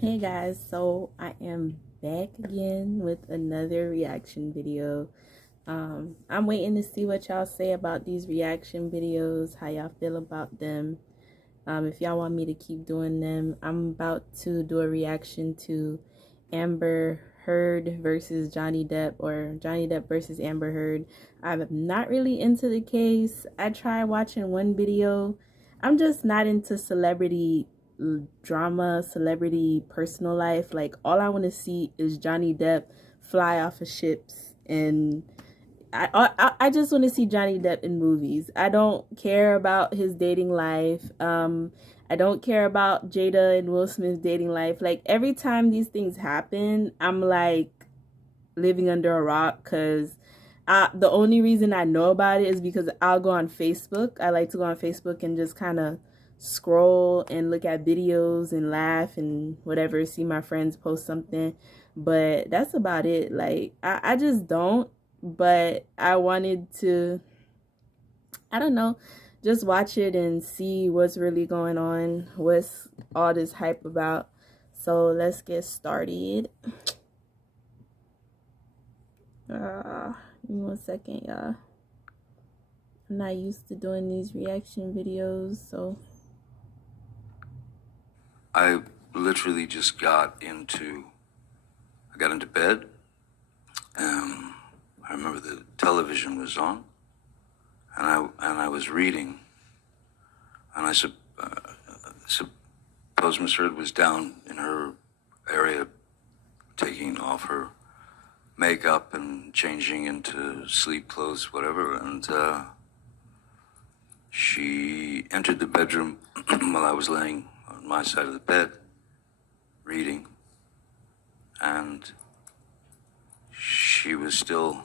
Hey guys, so I am back again with another reaction video. I'm waiting to see what y'all say about these reaction videos, how y'all feel about them. If y'all want me to keep doing them, I'm about to do a reaction to Amber Heard versus Johnny Depp, or Johnny Depp versus Amber Heard. I'm not really into the case. I tried watching one video. I'm just not into celebrity drama, celebrity personal life. Like, all I want to see is Johnny Depp fly off of ships, and I just want to see Johnny Depp in movies. I don't care about his dating life. I don't care about Jada and Will Smith's dating life. Like, every time these things happen, I'm like living under a rock, because the only reason I know about it is because I'll go on Facebook. I like to go on Facebook and just kind of scroll and look at videos and laugh and whatever, see my friends post something. But that's about it. Like, I just don't. But I wanted to, I don't know, just watch it and see what's really going on, what's all this hype about. So let's get started. Give me 1 second, y'all. I'm not used to doing these reaction videos, so. I literally just got into bed. I remember the television was on, and I was reading, and I suppose Miss Heard was down in her area, taking off her makeup and changing into sleep clothes, whatever, and she entered the bedroom while I was laying on my side of the bed, reading, and she was still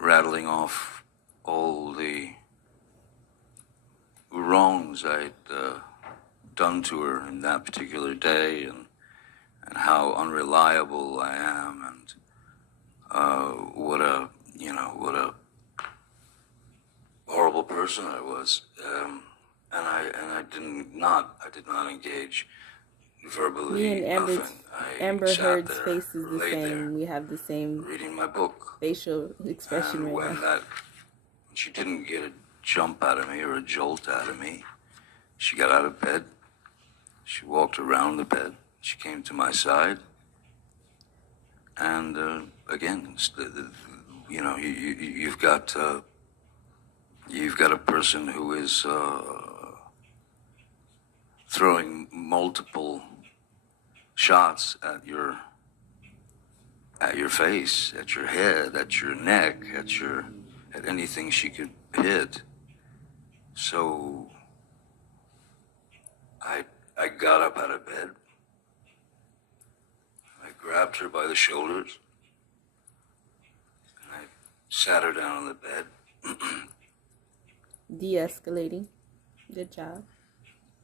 rattling off all the wrongs I'd done to her in that particular day, and how unreliable I am, and what a horrible person I was. And I did not engage verbally. Me and Nothing. Amber Sat Heard's there, face is the laid same. there, We have the same reading my book. facial expression And right now. she didn't get a jump out of me or a jolt out of me. She got out of bed. She walked around the bed. She came to my side. And again, you've got a person who is throwing multiple shots at your face, at your head, at your neck, at anything she could hit. So I got up out of bed. I grabbed her by the shoulders, and I sat her down on the bed. De-escalating. Good job.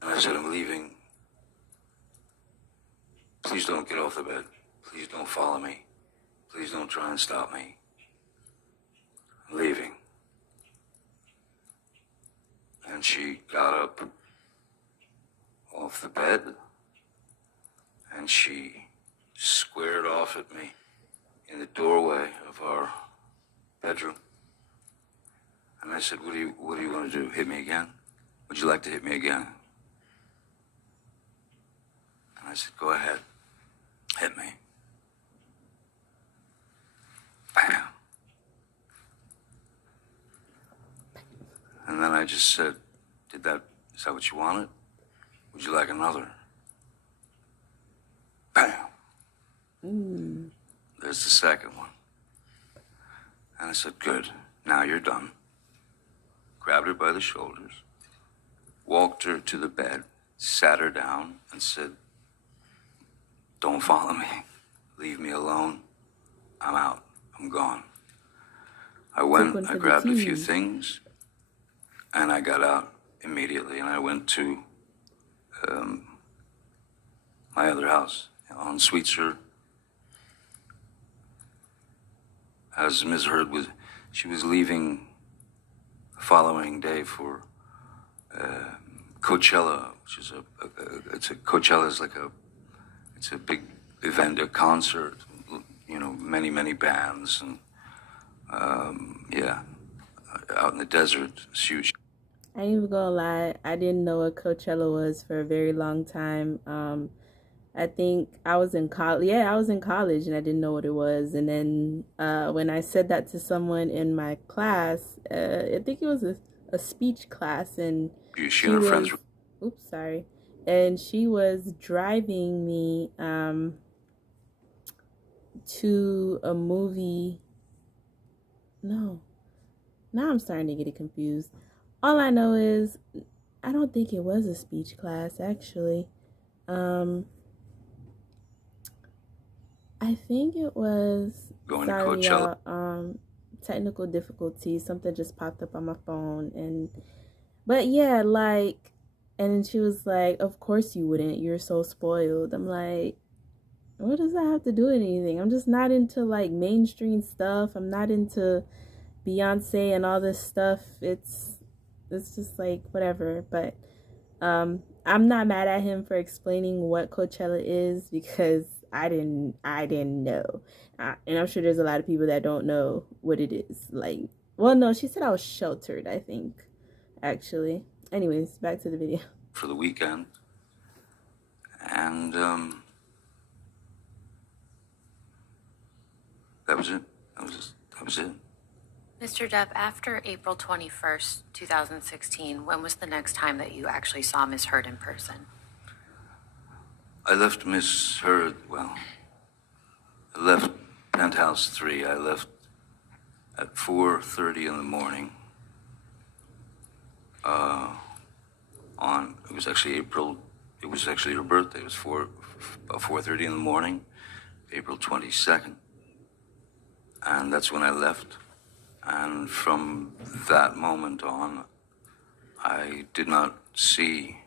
And I said, "I'm leaving. Please don't get off the bed. Please don't follow me. Please don't try and stop me. I'm leaving." And she got up off the bed, and she squared off at me in the doorway of our bedroom. And I said, what do you want to do? Hit me again? Would you like to hit me again? And I said, go ahead. Hit me. Bam. And then I just said, is that what you wanted? Would you like another? Bam. There's the second one. And I said, good, now you're done. Grabbed her by the shoulders, walked her to the bed, sat her down, and said, don't follow me. Leave me alone. I'm out. I'm gone. I went, I grabbed a few things, and I got out immediately, and I went to my other house on Sweetser. As Ms. Heard she was leaving the following day for Coachella, which is it's a Coachella is like it's a big event, a concert, you know, many bands, and yeah, out in the desert, it's huge. I ain't even gonna lie, I didn't know what Coachella was for a very long time. I think I was in college. Yeah, I was in college and I didn't know what it was. And then when I said that to someone in my class, I think it was a speech class, and She she and her was, friends. oops, sorry, and she was driving me to a movie. No, now I'm starting to get it confused. All I know is I don't think it was a speech class actually. Um, I think it was. Going to Sorry, Coachella. y'all. Technical difficulties. Something just popped up on my phone, and but yeah, like, and then she was like, "Of course you wouldn't. You're so spoiled." I'm like, what does that have to do with anything? I'm just not into like mainstream stuff. I'm not into Beyonce and all this stuff. It's just like whatever. But I'm not mad at him for explaining what Coachella is because I didn't know, and I'm sure there's a lot of people that don't know what it is. Like, well, no, she said I was sheltered. I think actually. Anyways, back to the video. For the weekend, and that was it. That was it. Mr. Depp, after April 21st, 2016, when was the next time that you actually saw Miss Heard in person? I left Miss Heard. Well, I left Penthouse 3. I left at 4:30 in the morning. It was actually April. It was actually her birthday. It was 4:30 in the morning, April 22nd, and that's when I left. And from that moment on, I did not see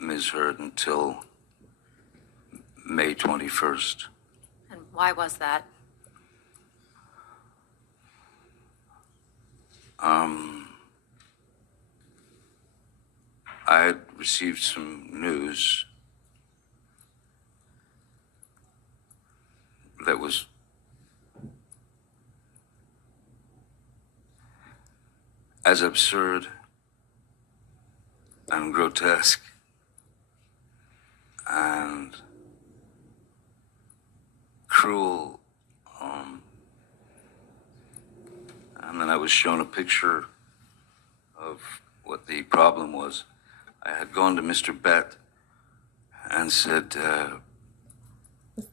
Ms. Heard until May 21st. And why was that? I had received some news that was as absurd and grotesque and cruel. And then I was shown a picture of what the problem was. I had gone to Mr. Bett and said,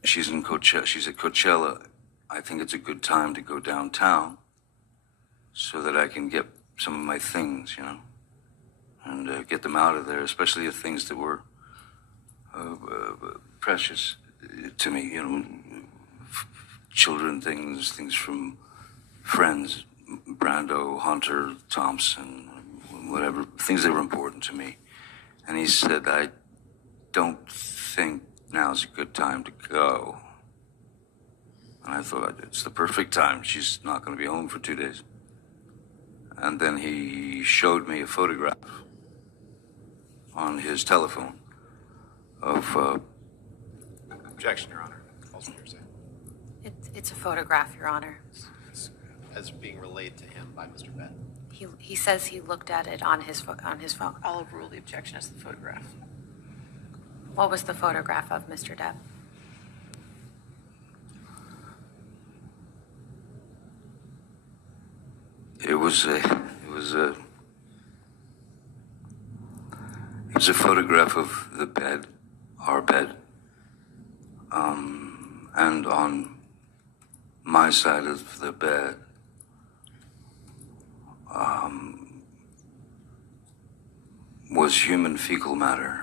she's at Coachella. I think it's a good time to go downtown so that I can get some of my things, you know, and get them out of there, especially the things that were precious to me, you know, children things from friends, Brando, Hunter, Thompson, whatever, things that were important to me. And he said, I don't think now's a good time to go. And I thought, it's the perfect time. She's not going to be home for 2 days. And then he showed me a photograph on his telephone of... Objection, Your Honor. Also hearsay. It's a photograph, Your Honor. As being relayed to him by Mr. Bett. He says he looked at it on his phone. I'll overrule the objection as the photograph. What was the photograph of, Mr. Depp? It was a photograph of the bed, our bed, and on my side of the bed, was human fecal matter.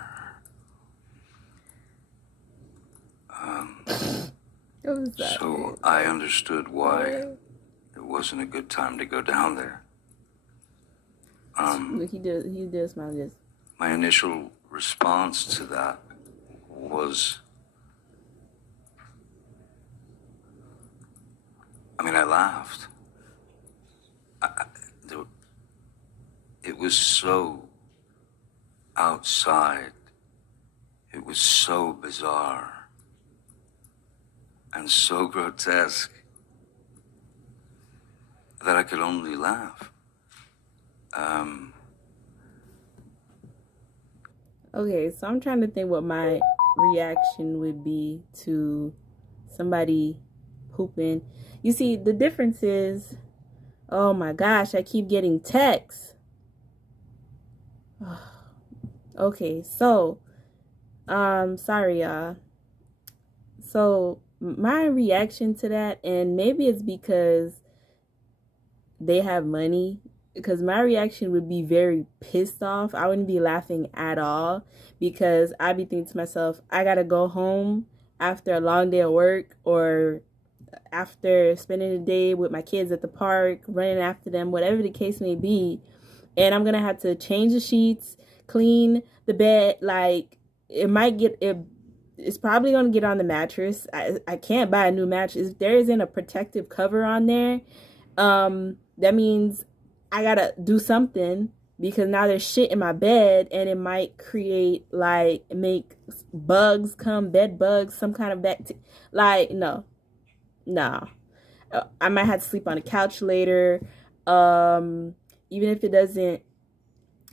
So I understood why it wasn't a good time to go down there. He did smile this. My initial response to that was, I laughed. It was so outside, it was so bizarre and so grotesque that I could only laugh. Okay, so I'm trying to think what my reaction would be to somebody pooping. You see, the difference is, oh my gosh, I keep getting texts. Okay, so, sorry, y'all. So, my reaction to that, and maybe it's because they have money, because my reaction would be very pissed off. I wouldn't be laughing at all, because I'd be thinking to myself, I gotta go home after a long day of work, or after spending the day with my kids at the park, running after them, whatever the case may be, and I'm gonna have to change the sheets, clean the bed. Like, it might get it's probably gonna get on the mattress. I can't buy a new mattress if there isn't a protective cover on there. That means I gotta do something, because now there's shit in my bed, and it might create, like, make bugs come, bed bugs, some kind of bacteria. Like, no. I might have to sleep on the couch later. Even if it doesn't,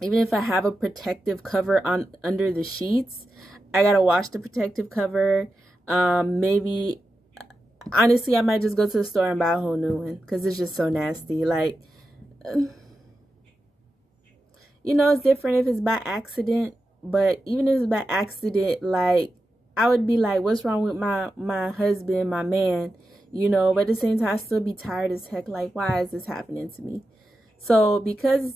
even if I have a protective cover on under the sheets, I gotta wash the protective cover. Maybe, honestly, I might just go to the store and buy a whole new one, because it's just so nasty. Like, you know, it's different if it's by accident, but even if it's by accident, like, I would be like, what's wrong with my husband, my man, you know? But at the same time, I still be tired as heck. Like, why is this happening to me? So, because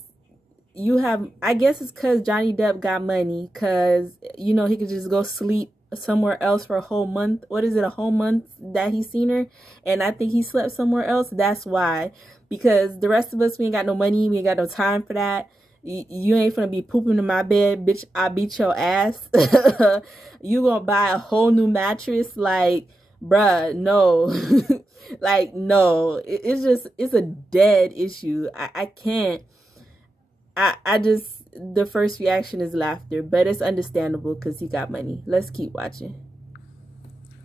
you have, I guess it's because Johnny Depp got money, because, you know, he could just go sleep somewhere else for a whole month. What is it, a whole month that he's seen her? And I think he slept somewhere else. That's why. Because the rest of us, we ain't got no money, we ain't got no time for that. You ain't gonna be pooping in my bed, bitch. I beat your ass. You gonna buy a whole new mattress? Like, bruh, no. Like, no. It's just, it's a dead issue. I can't. I just, the first reaction is laughter, but it's understandable because he got money. Let's keep watching.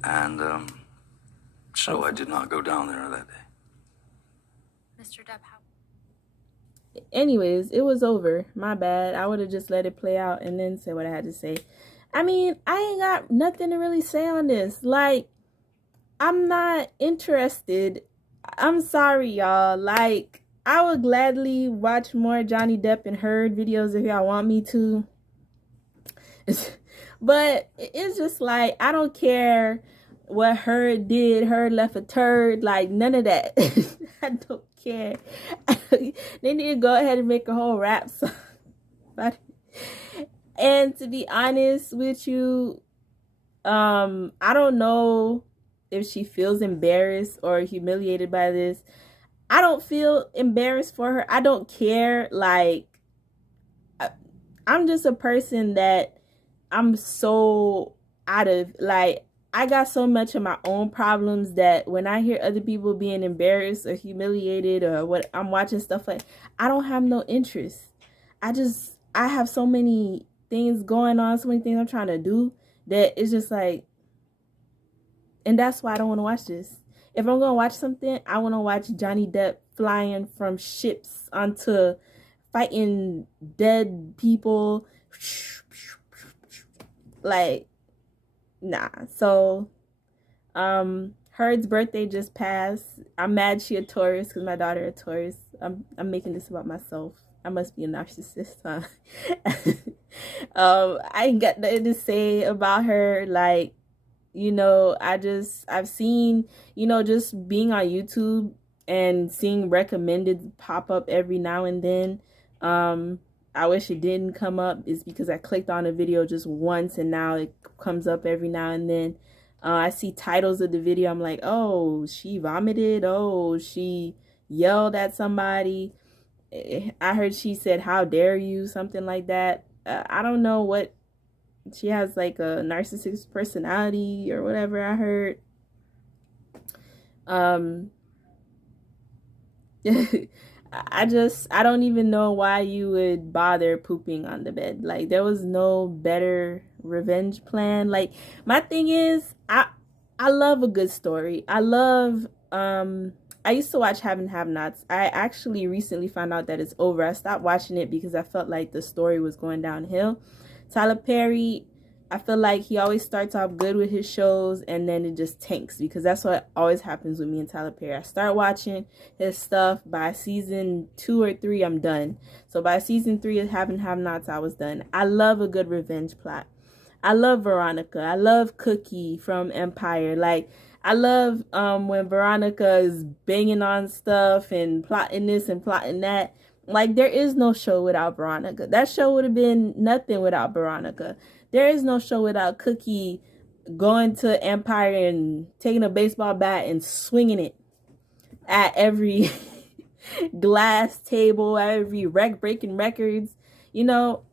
And, so I did not go down there that day. Mr. Depp, how? Anyways, it was over. My bad. I would have just let it play out and then say what I had to say. I mean, I ain't got nothing to really say on this. Like, I'm not interested. I'm sorry, y'all. Like, I would gladly watch more Johnny Depp and Heard videos if y'all want me to. But it's just like, I don't care what Heard did. Heard left a turd. Like, none of that. I don't care. They need to go ahead and make a whole rap song. And to be honest with you, I don't know if she feels embarrassed or humiliated by this. I don't feel embarrassed for her. I don't care. Like, I'm just a person that I'm so out of, like, I got so much of my own problems that when I hear other people being embarrassed or humiliated or what, I'm watching stuff like, I don't have no interest. I have so many things going on, so many things I'm trying to do, that it's just like, and that's why I don't want to watch this. If I'm going to watch something, I want to watch Johnny Depp flying from ships onto fighting dead people. Like, nah. So, Heard's birthday just passed. I'm mad she a Taurus because my daughter a Taurus. I'm making this about myself. I must be a narcissist, huh? I ain't got nothing to say about her. Like, you know, I've seen, you know, just being on YouTube and seeing recommended pop up every now and then. I wish it didn't come up. It's because I clicked on a video just once and now it comes up every now and then. I see titles of the video. I'm like, oh, she vomited. Oh, she yelled at somebody. I heard she said, how dare you? Something like that. I don't know what. She has like a narcissistic personality or whatever I heard. I don't even know why you would bother pooping on the bed. Like, there was no better revenge plan. Like, my thing is, I love a good story. I used to watch Have and Have Nots. I actually recently found out that it's over. I stopped watching it because I felt like the story was going downhill. Tyler Perry, I feel like he always starts off good with his shows and then it just tanks, because that's what always happens with me and Tyler Perry. I start watching his stuff. By season 2 or 3, I'm done. So by season 3 of Have and Have Nots, I was done. I love a good revenge plot. I love Veronica. I love Cookie from Empire. Like, I love when Veronica is banging on stuff and plotting this and plotting that. Like, there is no show without Veronica. That show would have been nothing without Veronica. There is no show without Cookie going to Empire and taking a baseball bat and swinging it at every glass table, at every breaking records, you know.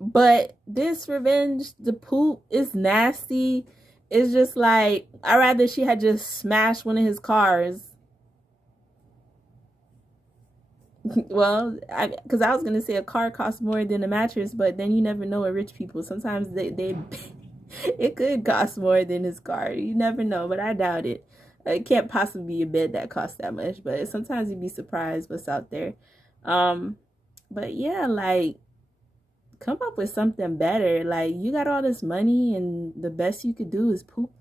But this revenge, the poop is nasty. It's just like, I'd rather she had just smashed one of his cars. Well, because I was going to say a car costs more than a mattress, but then you never know with rich people. Sometimes they it could cost more than his car. You never know, but I doubt it. It can't possibly be a bed that costs that much, but sometimes you'd be surprised what's out there. But yeah, like, come up with something better. Like, you got all this money and the best you could do is poop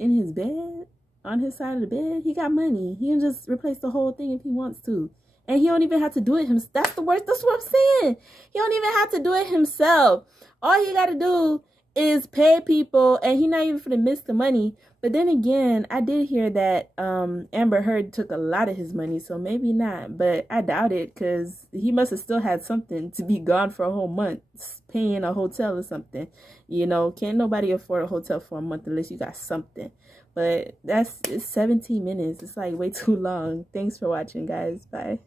in his bed, on his side of the bed. He got money. He can just replace the whole thing if he wants to. And he don't even have to do it himself. That's the worst. That's what I'm saying. He don't even have to do it himself. All he got to do is pay people, and he not even finna miss the money. But then again, I did hear that Amber Heard took a lot of his money, so maybe not. But I doubt it, because he must have still had something to be gone for a whole month, paying a hotel or something. You know, can't nobody afford a hotel for a month unless you got something. But it's 17 minutes. It's like way too long. Thanks for watching, guys. Bye.